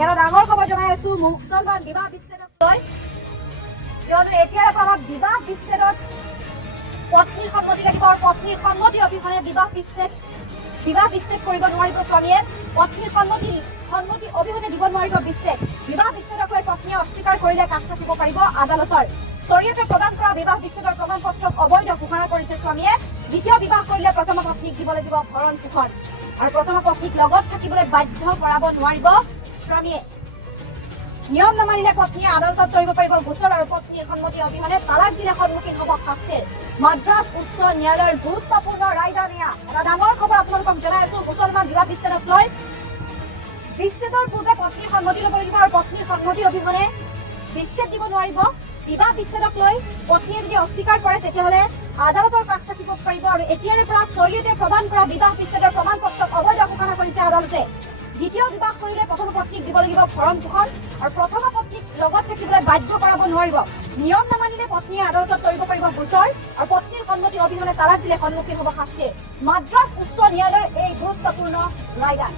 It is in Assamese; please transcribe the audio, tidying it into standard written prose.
এটা ডাঙৰ খবৰ জনাই আছো মুছলমান বিবাহ বিচ্ছেদক লৈ কিয়নো এতিয়াৰ পৰা বিবাহ বিচ্ছেদত পত্নীৰ সন্মতি লাগিব আৰু পত্নীৰ সন্মতি অবিহনে বিবাহ বিচ্ছেদ কৰিব নোৱাৰিব স্বামীয়ে পত্নীৰ সন্মতি অবিহনে দিব নোৱাৰিব বিচ্ছেদ বিবাহ বিচ্ছেদক লৈ পত্নীয়ে অস্বীকাৰ কৰিলে কাষ চাপিব পাৰিব আদালতৰ জৰিয়তে প্ৰদান কৰা বিবাহ বিচ্ছেদৰ প্ৰমাণ পত্ৰক অবৈধ ঘোষণা কৰিছে স্বামীয়ে দ্বিতীয় বিবাহ কৰিলে প্ৰথম পত্নীক দিব লাগিব ভৰণ পোষণ আৰু প্ৰথম পত্নীক লগত থাকিবলৈ বাধ্য কৰাব নোৱাৰিব স্বামীয়ে নিয়ম নামানিলে পত্নীয়ে আদালতত ধৰিব পাৰিব গোচৰ আৰু পত্নীৰ সন্মতি অবিহনে তালাক দিলে সন্মুখীন হ'ব শাস্তিৰ মাদ্ৰাজ উচ্চ ন্যায়ালয়ৰ গুৰুত্বপূৰ্ণ ৰায়দান এয়া এটা ডাঙৰ খবৰ আপোনালোকক জনাই আছো মুছলমান বিবাহ বিচ্ছেদক লৈ বিচ্ছেদৰ পূৰ্বে পত্নীৰ সন্মতি ল'ব লাগিব আৰু পত্নীৰ সন্মতি অবিহনে বিচ্ছেদ দিব নোৱাৰিব বিবাহ বিচ্ছেদক লৈ পত্নীয়ে যদি অস্বীকাৰ কৰে তেতিয়াহ'লে আদালতৰ কাষ চাপিব পাৰিব আৰু এতিয়াৰে পৰা জৰিয়তে প্ৰদান কৰা বিবাহ বিচ্ছেদৰ প্ৰমাণ পত্ৰক অবৈধ ঘোষণা কৰিছে আদালতে দ্বিতীয় বিবাহ কৰিলে প্ৰথম পত্নীক দিব লাগিব ভৰণ পোষণ আৰু প্ৰথম পত্নীক লগত থাকিবলৈ বাধ্য কৰাব নোৱাৰিব নিয়ম নামানিলে পত্নীয়ে আদালতত ধৰিব পাৰিব গোচৰ আৰু পত্নীৰ সন্মতি অবিহনে তালাক দিলে সন্মুখীন হ'ব শাস্তিৰ মাদ্ৰাজ উচ্চ ন্যায়ালয়ৰ এই গুৰুত্বপূৰ্ণ ৰায়দান